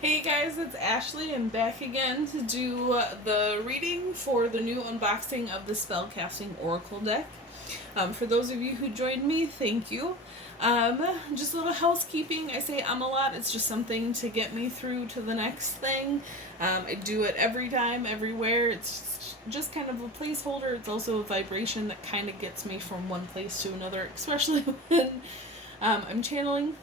Hey guys, it's Ashley. I'm back again to do the reading for the new unboxing of the Spellcasting Oracle deck. For those of you who joined me, thank you. Just a little housekeeping. I say a lot. It's just something to get me through to the next thing. I do it every time, everywhere. It's just kind of a placeholder. It's also a vibration that kind of gets me from one place to another, especially when I'm channeling.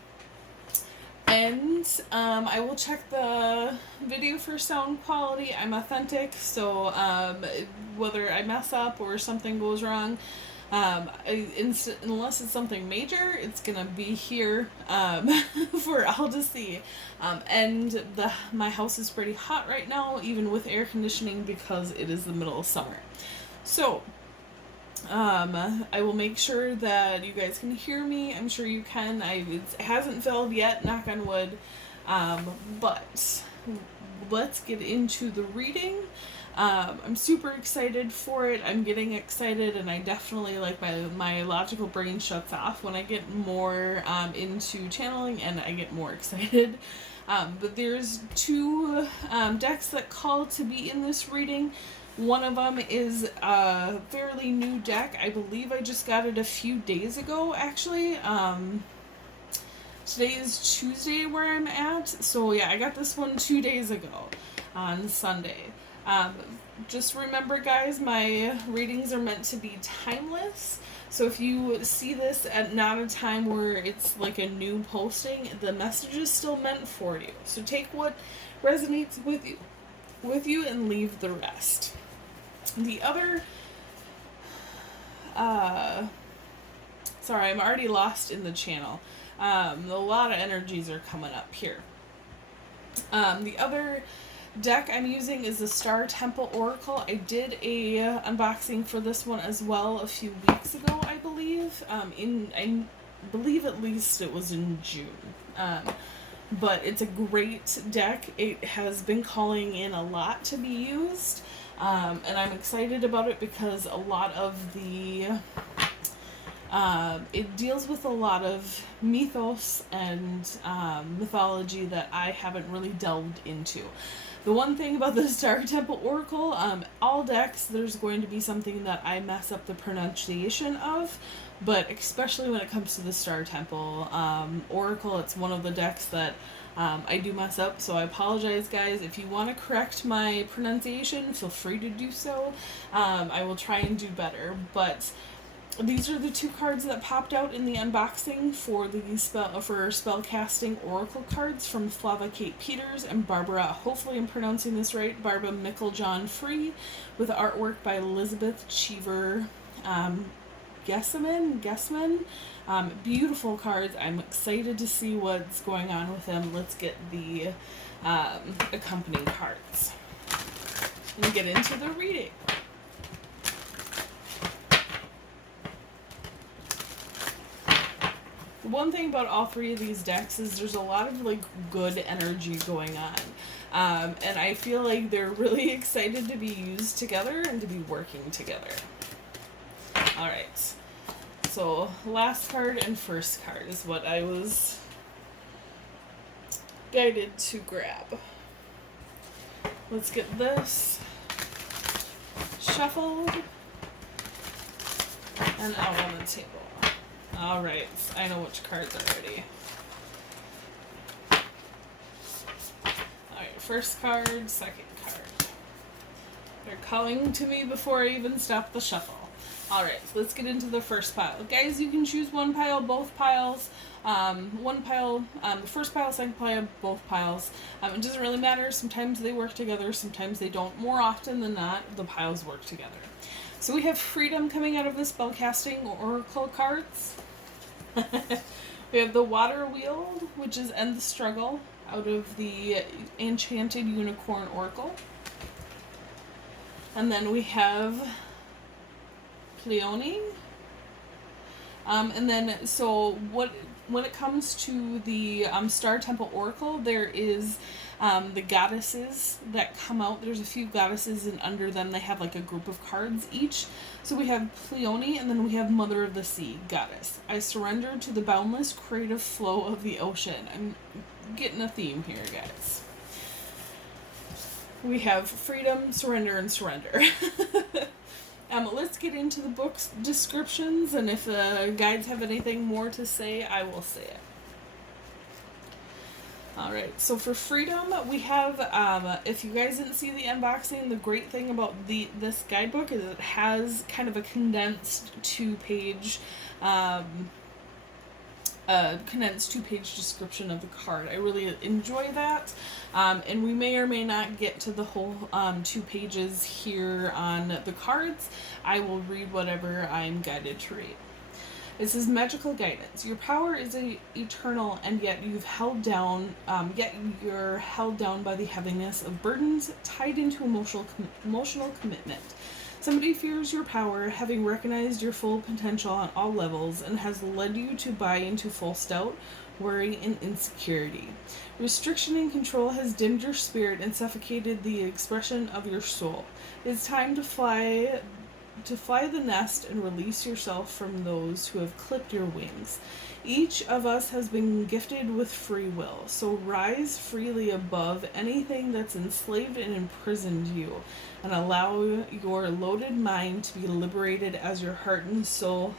And I will check the video for sound quality. I'm authentic, so whether I mess up or something goes wrong, unless it's something major, it's gonna be here for all to see. And my house is pretty hot right now, even with air conditioning, because it is the middle of summer. So I will make sure that you guys can hear me. I'm sure you can. It hasn't filled yet, knock on wood. But let's get into the reading. I'm super excited for it. I'm getting excited, and I definitely, like, my logical brain shuts off when I get more into channeling, and I get more excited. But there's two decks that call to be in this reading. One of them is a fairly new deck. I believe I just got it a few days ago, actually. Today is Tuesday where I'm at. So yeah, I got this one 2 days ago on Sunday. Just remember, guys, my readings are meant to be timeless. So if you see this at not a time where it's like a new posting, the message is still meant for you. So take what resonates with you and leave the rest. The other, sorry, I'm already lost in the channel. A lot of energies are coming up here. The other deck I'm using is the Star Temple Oracle. I did a unboxing for this one as well a few weeks ago, I believe. I believe at least it was in June. But it's a great deck. It has been calling in a lot to be used. And I'm excited about it because a lot of it deals with a lot of mythos and mythology that I haven't really delved into. The one thing about the Star Temple Oracle, all decks, there's going to be something that I mess up the pronunciation of, but especially when it comes to the Star Temple Oracle, it's one of the decks that I do mess up, so I apologize, guys. If you want to correct my pronunciation, feel free to do so. I will try and do better, but these are the two cards that popped out in the unboxing for Spellcasting Oracle cards from Flava Kate Peters and Barbara, hopefully I'm pronouncing this right, Barbara Micklejohn Free, with artwork by Elizabeth Cheever Guessman. Beautiful cards. I'm excited to see what's going on with them. Let's get the accompanying cards and get into the reading. The one thing about all three of these decks is there's a lot of like good energy going on. And I feel like they're really excited to be used together and to be working together. Alright. So, last card and first card is what I was guided to grab. Let's get this shuffled and out on the table. Alright, I know which cards already. Alright, first card, second card. They're calling to me before I even stop the shuffle. Alright, so let's get into the first pile. Guys, you can choose one pile, both piles. One pile, the first pile, second pile, both piles. It doesn't really matter. Sometimes they work together, sometimes they don't. More often than not, the piles work together. So we have freedom coming out of the Spellcasting Oracle cards. We have the Water Wheel, which is End the Struggle, out of the Enchanted Unicorn Oracle. And then we have Pleione. And then, so when it comes to the Star Temple Oracle, there is the goddesses that come out. There's a few goddesses, and under them they have like a group of cards each. So we have Pleione, and then we have Mother of the Sea, goddess. I surrender to the boundless creative flow of the ocean. I'm getting a theme here, guys. we have freedom, surrender, and surrender. Let's get into the book's descriptions, and if the guides have anything more to say, I will say it. Alright, so for freedom, we have, if you guys didn't see the unboxing, the great thing about this guidebook is it has kind of a condensed two-page description of the card. I really enjoy that, and we may or may not get to the whole 2 pages here on the cards. I will read whatever I'm guided to read. It says magical guidance. Your power is eternal, and yet you're held down by the heaviness of burdens tied into emotional commitment. Somebody fears your power, having recognized your full potential on all levels, and has led you to buy into false doubt, worry, and insecurity. Restriction and control has dimmed your spirit and suffocated the expression of your soul. It's time to fly the nest and release yourself from those who have clipped your wings. Each of us has been gifted with free will, so rise freely above anything that's enslaved and imprisoned you, and allow your loaded mind to be liberated as your heart and soul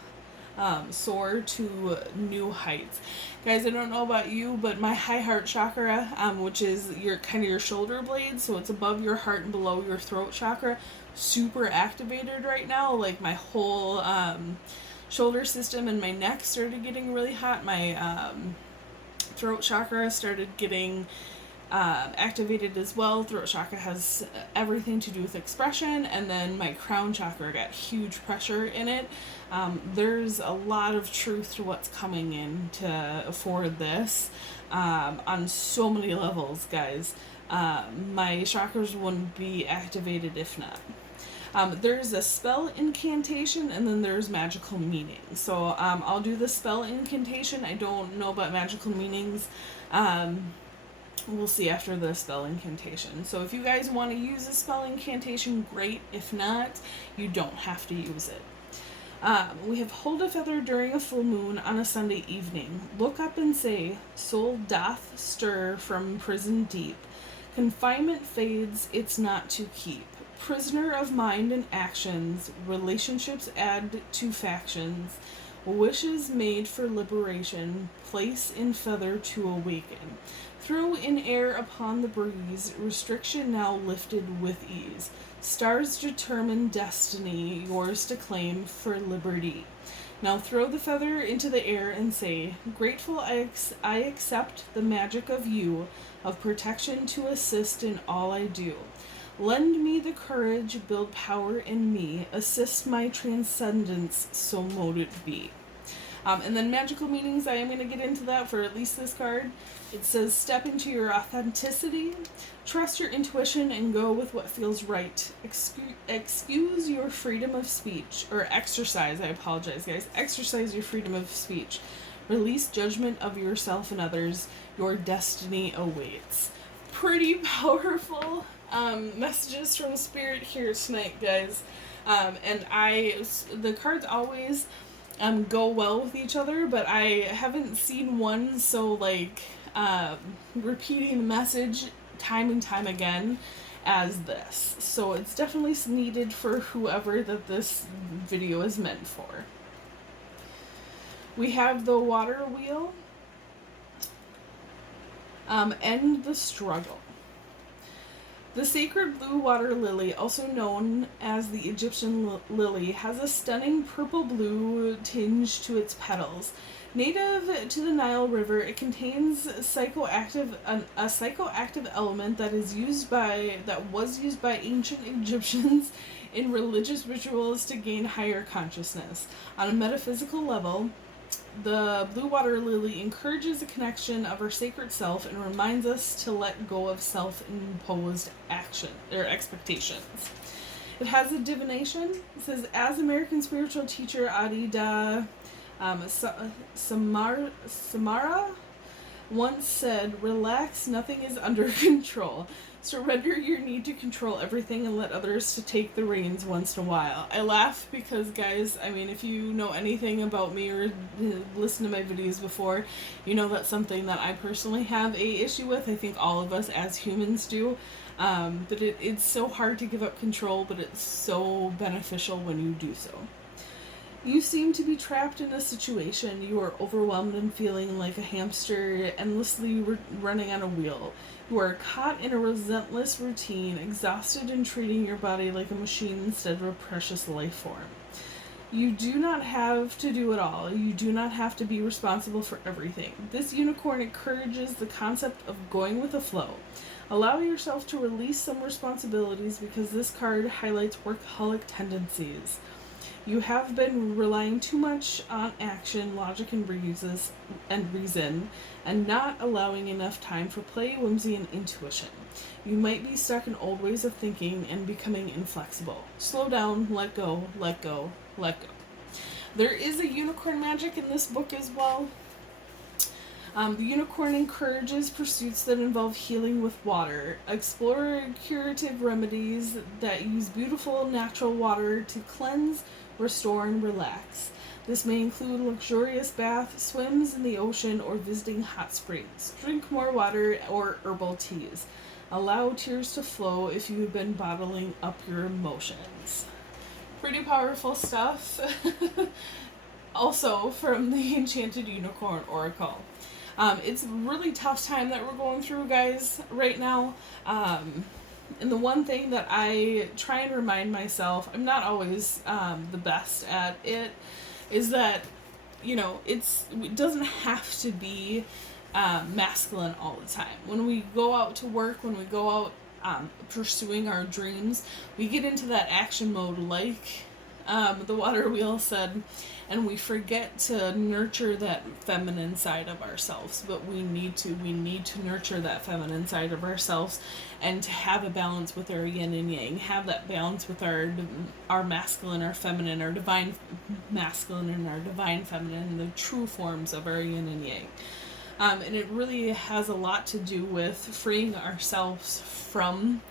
soar to new heights. Guys, I don't know about you, but my high heart chakra, which is your shoulder blade, so it's above your heart and below your throat chakra, super activated right now. Like my whole shoulder system and my neck started getting really hot. My throat chakra started getting activated as well. Throat chakra has everything to do with expression, and then my crown chakra got huge pressure in it. There's a lot of truth to what's coming in for this on so many levels, guys. My chakras wouldn't be activated if not. There's a spell incantation, and then there's magical meanings. So I'll do the spell incantation. I don't know about magical meanings. We'll see after the spell incantation. So if you guys want to use a spell incantation, great. If not, you don't have to use it. We have hold a feather during a full moon on a Sunday evening. Look up and say, soul doth stir from prison deep. Confinement fades, it's not to keep. Prisoner of mind and actions, relationships add to factions. Wishes made for liberation, place in feather to awaken. Throw in air upon the breeze, restriction now lifted with ease. Stars determine destiny, yours to claim for liberty. Now throw the feather into the air and say, grateful I accept the magic of you, of protection to assist in all I do. Lend me the courage, build power in me, assist my transcendence, so mote it be. And then magical meanings, I am going to get into that for at least this card. It says, step into your authenticity, trust your intuition, and go with what feels right. Excuse your freedom of speech, or exercise, I apologize guys, exercise your freedom of speech. Release judgment of yourself and others, your destiny awaits. Pretty powerful messages from Spirit here tonight, guys. And the cards always go well with each other, but I haven't seen one so repeating the message time and time again as this. So it's definitely needed for whoever that this video is meant for. We have the water wheel. End the struggle. The sacred blue water lily, also known as the Egyptian lily, has a stunning purple-blue tinge to its petals. Native to the Nile River, it contains a psychoactive element that was used by ancient Egyptians in religious rituals to gain higher consciousness. On a metaphysical level, the blue water lily encourages the connection of our sacred self and reminds us to let go of self-imposed action or expectations. It has a divination. It says, as American spiritual teacher Adida Samara once said, "Relax, nothing is under control. Surrender your need to control everything and let others to take the reins once in a while." I laugh because, guys, I mean, if you know anything about me or listen to my videos before, you know that's something that I personally have a issue with. I think all of us as humans do. But it's so hard to give up control, but it's so beneficial when you do so. You seem to be trapped in a situation. You are overwhelmed and feeling like a hamster endlessly running on a wheel. You are caught in a relentless routine, exhausted and treating your body like a machine instead of a precious life form. You do not have to do it all. You do not have to be responsible for everything. This unicorn encourages the concept of going with the flow. Allow yourself to release some responsibilities because this card highlights workaholic tendencies. You have been relying too much on action, logic, and reason, and not allowing enough time for play, whimsy, and intuition. You might be stuck in old ways of thinking and becoming inflexible. Slow down, let go, let go, let go. There is a unicorn magic in this book as well. The unicorn encourages pursuits that involve healing with water. Explore curative remedies that use beautiful natural water to cleanse, restore, and relax. This may include luxurious baths, swims in the ocean, or visiting hot springs. Drink more water or herbal teas. Allow tears to flow if you've been bottling up your emotions. Pretty powerful stuff. Also from the Enchanted Unicorn Oracle. It's a really tough time that we're going through, guys, right now. And the one thing that I try and remind myself, I'm not always the best at it, is that, you know, it doesn't have to be masculine all the time. When we go out to work, when we go out pursuing our dreams, we get into that action mode like the water wheel said, and we forget to nurture that feminine side of ourselves. But we need to nurture that feminine side of ourselves, and to have a balance with our yin and yang, have that balance with our masculine, our feminine, our divine masculine and our divine feminine, the true forms of our yin and yang. And it really has a lot to do with freeing ourselves from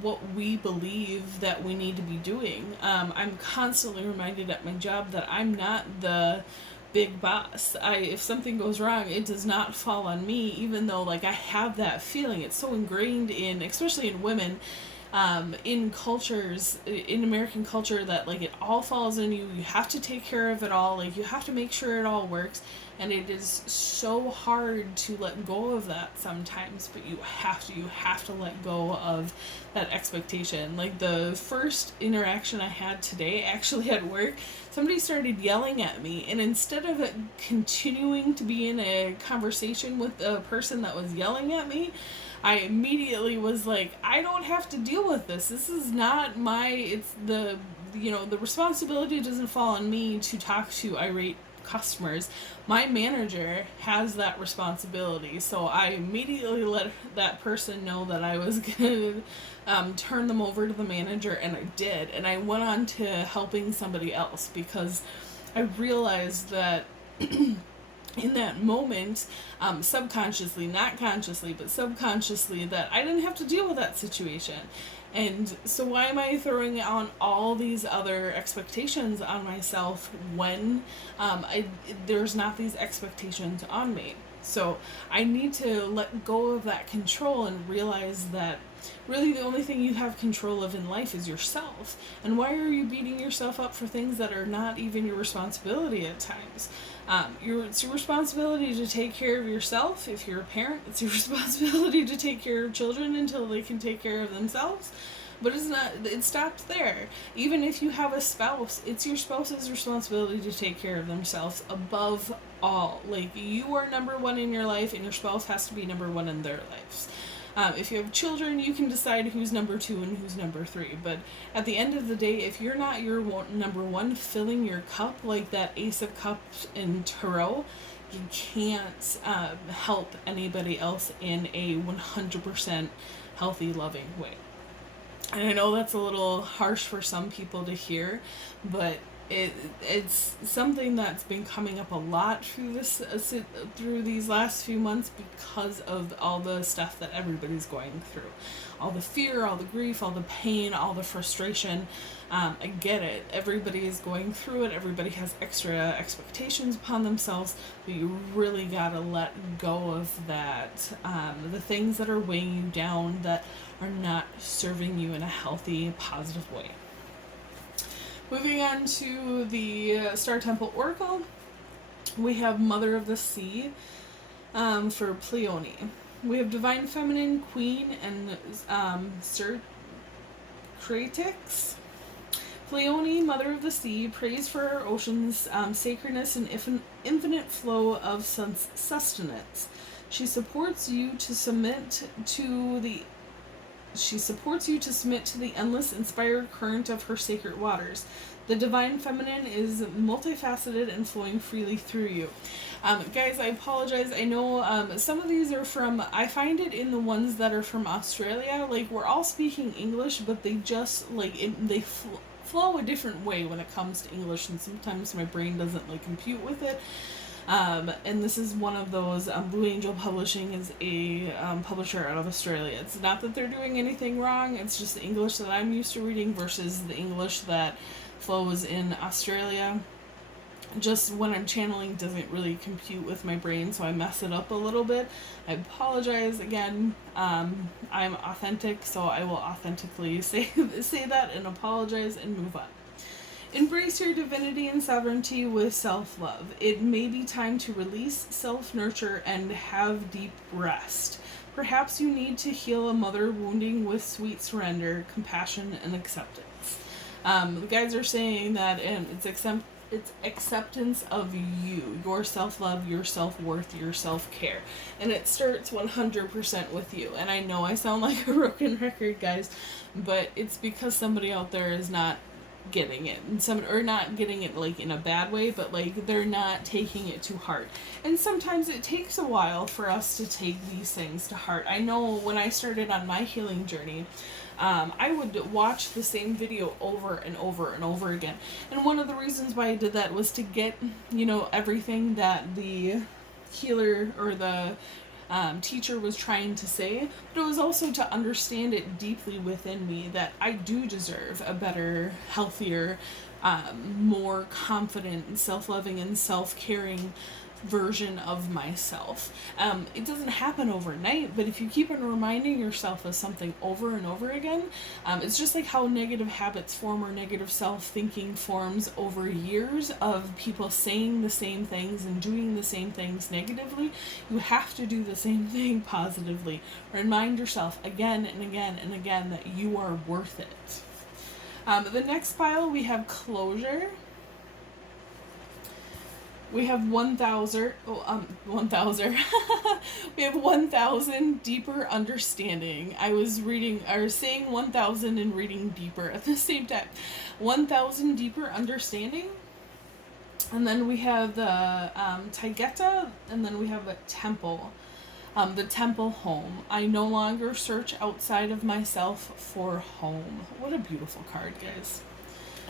what we believe that we need to be doing. I'm constantly reminded at my job that I'm not the big boss. If something goes wrong, it does not fall on me, even though like I have that feeling. It's so ingrained in, especially in women, in cultures, in American culture, that like it all falls on you. You have to take care of it all. Like you have to make sure it all works. And it is so hard to let go of that sometimes, but you have to let go of that expectation. Like the first interaction I had today, actually at work, somebody started yelling at me, and instead of continuing to be in a conversation with the person that was yelling at me, I immediately was like, I don't have to deal with this. This is not the responsibility doesn't fall on me to talk to irate customers. My manager has that responsibility. So I immediately let that person know that I was going to turn them over to the manager, and I did. And I went on to helping somebody else because I realized that in that moment, subconsciously, not consciously, but subconsciously, that I didn't have to deal with that situation. And so why am I throwing on all these other expectations on myself when there's not these expectations on me? So I need to let go of that control and realize that really the only thing you have control of in life is yourself. And why are you beating yourself up for things that are not even your responsibility at times? It's your responsibility to take care of yourself. If you're a parent, it's your responsibility to take care of children until they can take care of themselves. But it stops there. Even if you have a spouse, it's your spouse's responsibility to take care of themselves above all. Like, you are number one in your life, and your spouse has to be number one in their lives. If you have children, you can decide who's number 2 and who's number 3. But at the end of the day, if you're not your number one filling your cup, like that Ace of Cups in Tarot, you can't help anybody else in a 100% healthy, loving way. And I know that's a little harsh for some people to hear, but It's something that's been coming up a lot through these last few months because of all the stuff that everybody's going through, all the fear, all the grief, all the pain, all the frustration. I get it. Everybody is going through it. Everybody has extra expectations upon themselves, but you really gotta let go of that. The things that are weighing you down, that are not serving you in a healthy, positive way. Moving on to the Star Temple Oracle, we have Mother of the Sea for Pleione. We have Divine Feminine, Queen, and Creatix. Pleione, Mother of the Sea, prays for our ocean's sacredness and infinite flow of sustenance. She supports you to submit to the endless, inspired current of her sacred waters. The Divine Feminine is multifaceted and flowing freely through you. Guys, I apologize. I know some of these are from, I find it in the ones that are from Australia. Like, we're all speaking English, but they just, they flow a different way when it comes to English, and sometimes my brain doesn't, compute with it. And this is one of those. Blue Angel Publishing is a publisher out of Australia. It's not that they're doing anything wrong, it's just the English that I'm used to reading versus the English that flows in Australia. Just when I'm channeling doesn't really compute with my brain, so I mess it up a little bit. I apologize again. I'm authentic, so I will authentically say that and apologize and move on. Embrace your divinity and sovereignty with self-love. It may be time to release, self-nurture, and have deep rest. Perhaps you need to heal a mother wounding with sweet surrender, compassion, and acceptance. The guides are saying that it's acceptance of you, your self-love, your self-worth, your self-care. And it starts 100% with you. And I know I sound like a broken record, guys, but it's because somebody out there is not getting it, or not getting it in a bad way, but they're not taking it to heart. And sometimes it takes a while for us to take these things to heart. I know when I started on my healing journey, I would watch the same video over and over and over again. And one of the reasons why I did that was to get, everything that the healer or the teacher was trying to say, but it was also to understand it deeply within me that I do deserve a better, healthier, more confident, self-loving, and self-caring version of myself. It doesn't happen overnight, but if you keep on reminding yourself of something over and over again, it's just like how negative habits form or negative self-thinking forms over years of people saying the same things and doing the same things negatively. You have to do the same thing positively. Remind yourself again and again and again that you are worth it. The next pile, we have Closure. We have 1,000. We have 1,000 Deeper Understanding. I was saying 1,000 and reading deeper at the same time. 1,000 Deeper Understanding. And then we have the Taigeta, and then we have a temple. The temple home. I no longer search outside of myself for home. What a beautiful card, guys.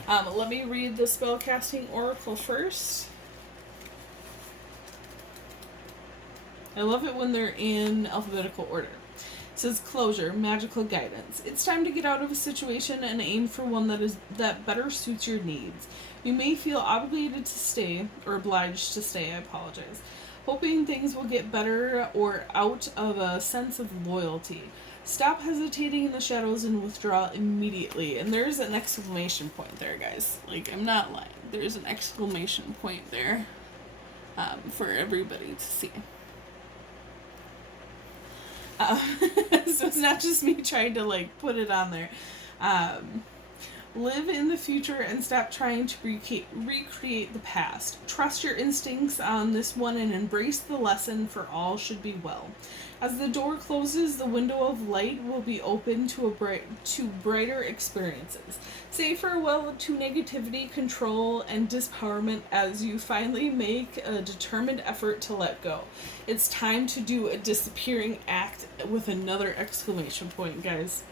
Let me read the Spellcasting Oracle first. I love it when they're in alphabetical order. It says Closure, magical guidance. It's time to get out of a situation and aim for one that better suits your needs. You may feel obligated to stay, or obliged to stay, I apologize, hoping things will get better or out of a sense of loyalty. Stop hesitating in the shadows and withdraw immediately. And there's an exclamation point there, guys. I'm not lying. There's an exclamation point there for everybody to see. So it's not just me trying to put it on there. Live in the future and stop trying to recreate the past. Trust your instincts on this one and embrace the lesson, for all should be well. As the door closes, the window of light will be open to brighter experiences. Say farewell to negativity, control, and dispowerment as you finally make a determined effort to let go. It's time to do a disappearing act with another exclamation point, guys.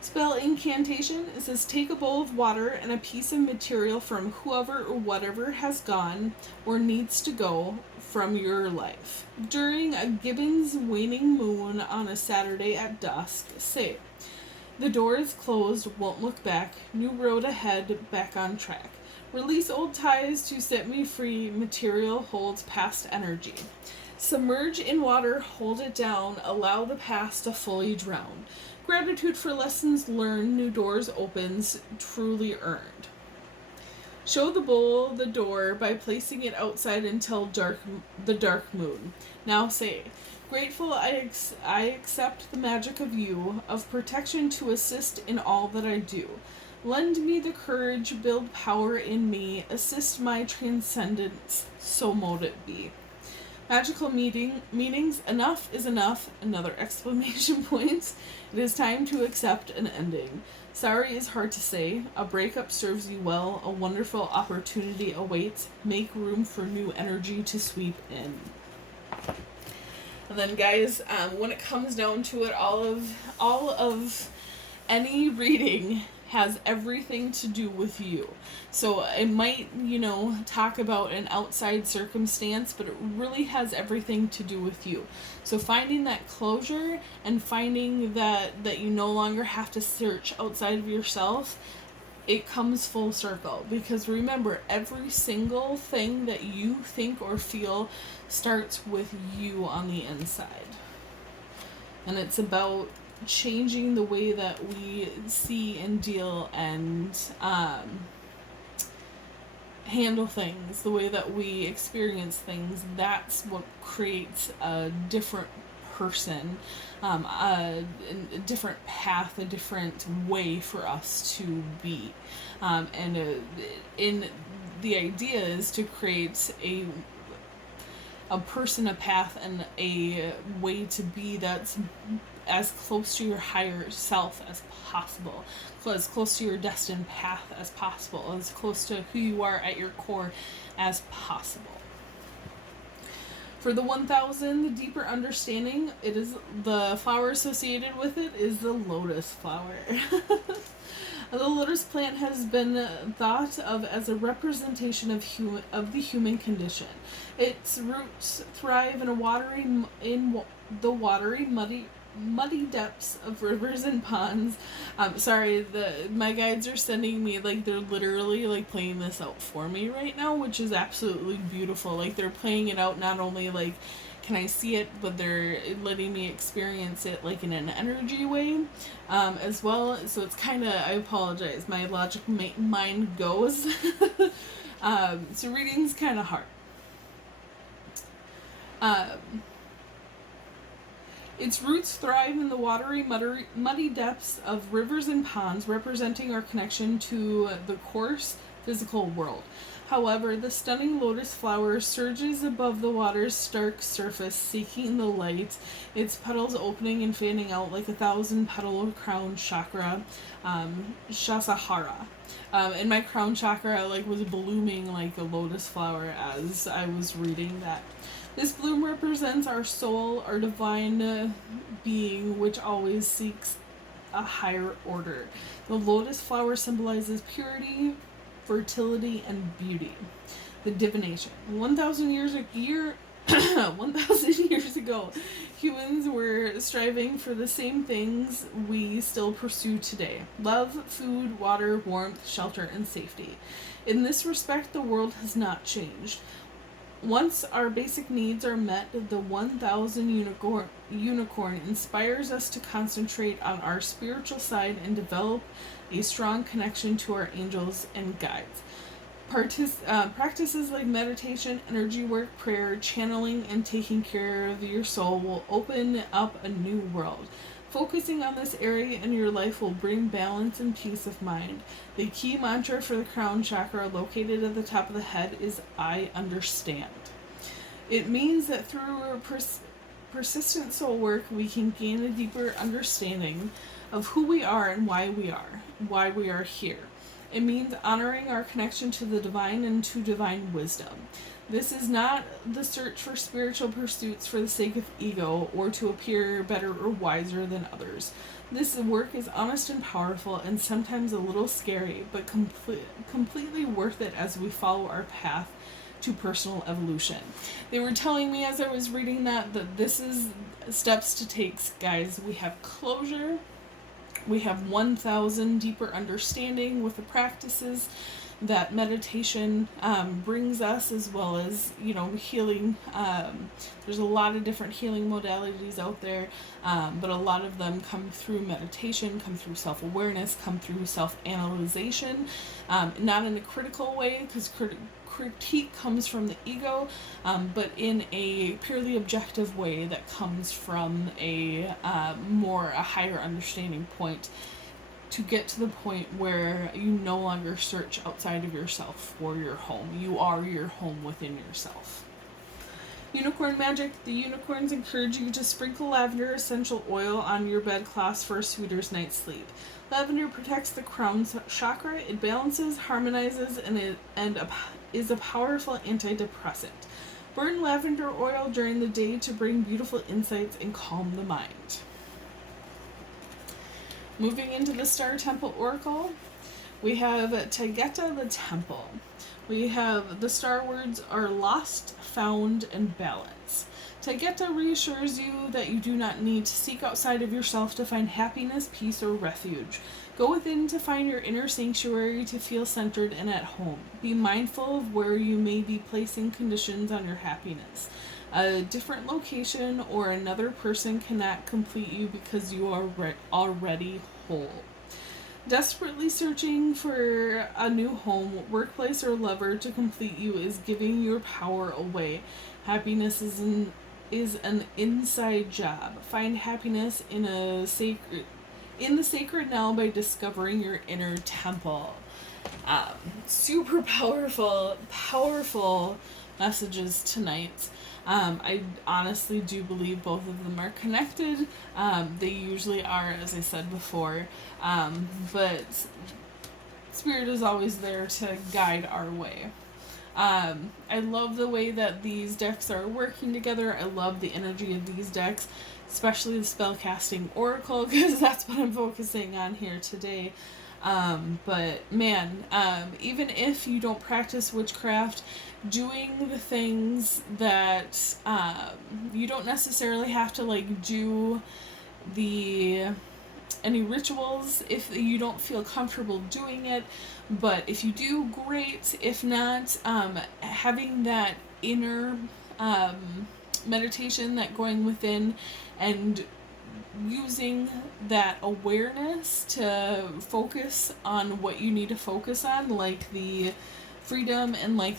Spell Incantation. It says take a bowl of water and a piece of material from whoever or whatever has gone or needs to go from your life. During a gibbon's waning moon on a Saturday at dusk, say, the door is closed, won't look back, new road ahead, back on track. Release old ties to set me free, material holds past energy. Submerge in water, hold it down, allow the past to fully drown. Gratitude for lessons learned, new doors opens, truly earned. Show the bowl the door by placing it outside until the dark moon. Now say, grateful I accept the magic of you, of protection to assist in all that I do. Lend me the courage, build power in me, assist my transcendence, so mote it be. Magical meanings, enough is enough, another exclamation point. It is time to accept an ending. Sorry is hard to say, a breakup serves you well, a wonderful opportunity awaits, make room for new energy to sweep in. And then guys, when it comes down to it, all of any reading has everything to do with you. So it might, talk about an outside circumstance, but it really has everything to do with you. So finding that closure and finding that you no longer have to search outside of yourself, it comes full circle. Because remember, every single thing that you think or feel starts with you on the inside. And it's about changing the way that we see and deal and handle things, the way that we experience things. That's what creates a different person, a different path, a different way for us to be. In the idea is to create a person, a path, and a way to be that's as close to your higher self as possible, as close to your destined path as possible, as close to who you are at your core as possible. For the 1000, the deeper understanding, it is the flower associated with it is the lotus flower. The lotus plant has been thought of as a representation of the human condition. Its roots thrive in the watery, muddy depths of rivers and ponds. My guides are sending me, they're literally playing this out for me right now, which is absolutely beautiful. They're playing it out, not only can I see it, but they're letting me experience it in an energy way as well. So it's kind of, I apologize, my logic mind goes. So reading's kind of hard. Its roots thrive in the watery, muddy depths of rivers and ponds, representing our connection to the coarse physical world. However, the stunning lotus flower surges above the water's stark surface, seeking the light, its petals opening and fanning out like a 1,000-petal crown chakra, Shasahara. And my crown chakra was blooming like a lotus flower as I was reading that. This bloom represents our soul, our divine being, which always seeks a higher order. The lotus flower symbolizes purity, fertility, and beauty. The divination. 1,000 years ago, humans were striving for the same things we still pursue today: love, food, water, warmth, shelter, and safety. In this respect, the world has not changed. Once our basic needs are met, the 1,000 unicorn inspires us to concentrate on our spiritual side and develop a strong connection to our angels and guides. Practices like meditation, energy work, prayer, channeling, and taking care of your soul will open up a new world. Focusing on this area in your life will bring balance and peace of mind. The key mantra for the crown chakra, located at the top of the head, is I understand. It means that through persistent soul work, we can gain a deeper understanding of who we are and why we are here. It means honoring our connection to the divine and to divine wisdom. This is not the search for spiritual pursuits for the sake of ego or to appear better or wiser than others. This work is honest and powerful and sometimes a little scary, but completely worth it as we follow our path to personal evolution. They were telling me as I was reading that this is steps to take, guys. We have closure. We have 1,000 deeper understanding with the practices that meditation brings us, as well as, healing. There's a lot of different healing modalities out there, but a lot of them come through meditation, come through self-awareness, come through self-analyzation, not in a critical way, because critique comes from the ego, but in a purely objective way that comes from a higher understanding point, to get to the point where you no longer search outside of yourself for your home. You are your home within yourself. Unicorn magic. The unicorns encourage you to sprinkle lavender essential oil on your bedclothes for a sweeter night's sleep. Lavender protects the crown chakra. It balances, harmonizes, and is a powerful antidepressant. Burn lavender oil during the day to bring beautiful insights and calm the mind. Moving into the Star Temple Oracle, we have Taygeta the Temple. We have the star words are lost, found, and balance. Taygeta reassures you that you do not need to seek outside of yourself to find happiness, peace, or refuge. Go within to find your inner sanctuary to feel centered and at home. Be mindful of where you may be placing conditions on your happiness. A different location or another person cannot complete you because you are already whole. Desperately searching for a new home, workplace, or lover to complete you is giving your power away. Happiness is an inside job. Find happiness in the sacred now by discovering your inner temple. Super powerful messages tonight. I honestly do believe both of them are connected. They usually are, as I said before, but Spirit is always there to guide our way. I love the way that these decks are working together. I love the energy of these decks, especially the Spellcasting Oracle, because that's what I'm focusing on here today. But man, even if you don't practice witchcraft, doing the things that you don't necessarily have to do any rituals if you don't feel comfortable doing it, but if you do, great. If not, having that inner meditation, that going within and using that awareness to focus on what you need to focus on, like the freedom and the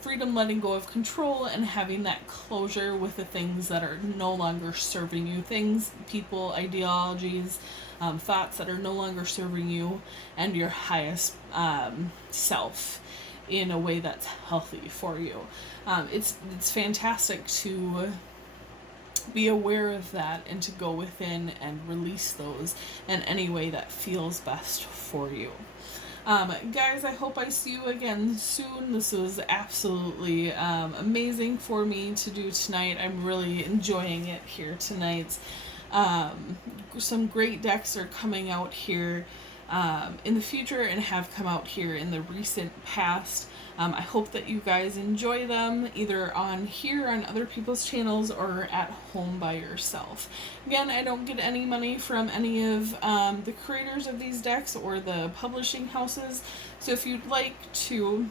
freedom, letting go of control, and having that closure with the things that are no longer serving you, things, people, ideologies, thoughts that are no longer serving you and your highest self in a way that's healthy for you. It's fantastic to be aware of that and to go within and release those in any way that feels best for you. Guys, I hope I see you again soon. This was absolutely amazing for me to do tonight. I'm really enjoying it here tonight. Some great decks are coming out here in the future and have come out here in the recent past. I hope that you guys enjoy them, either on here, on other people's channels, or at home by yourself. Again, I don't get any money from any of the creators of these decks or the publishing houses, so if you'd like to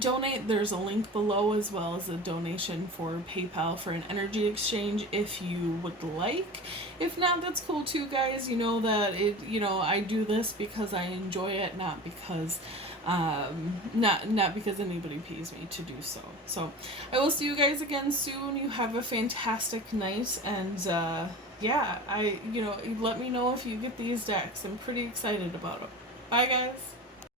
donate, there's a link below, as well as a donation for PayPal for an energy exchange if you would like. If not, that's cool too, guys. You know that I do this because I enjoy it, not because not because anybody pays me to do so. So I will see you guys again soon. You have a fantastic night, and yeah, let me know if you get these decks. I'm pretty excited about them. Bye, guys.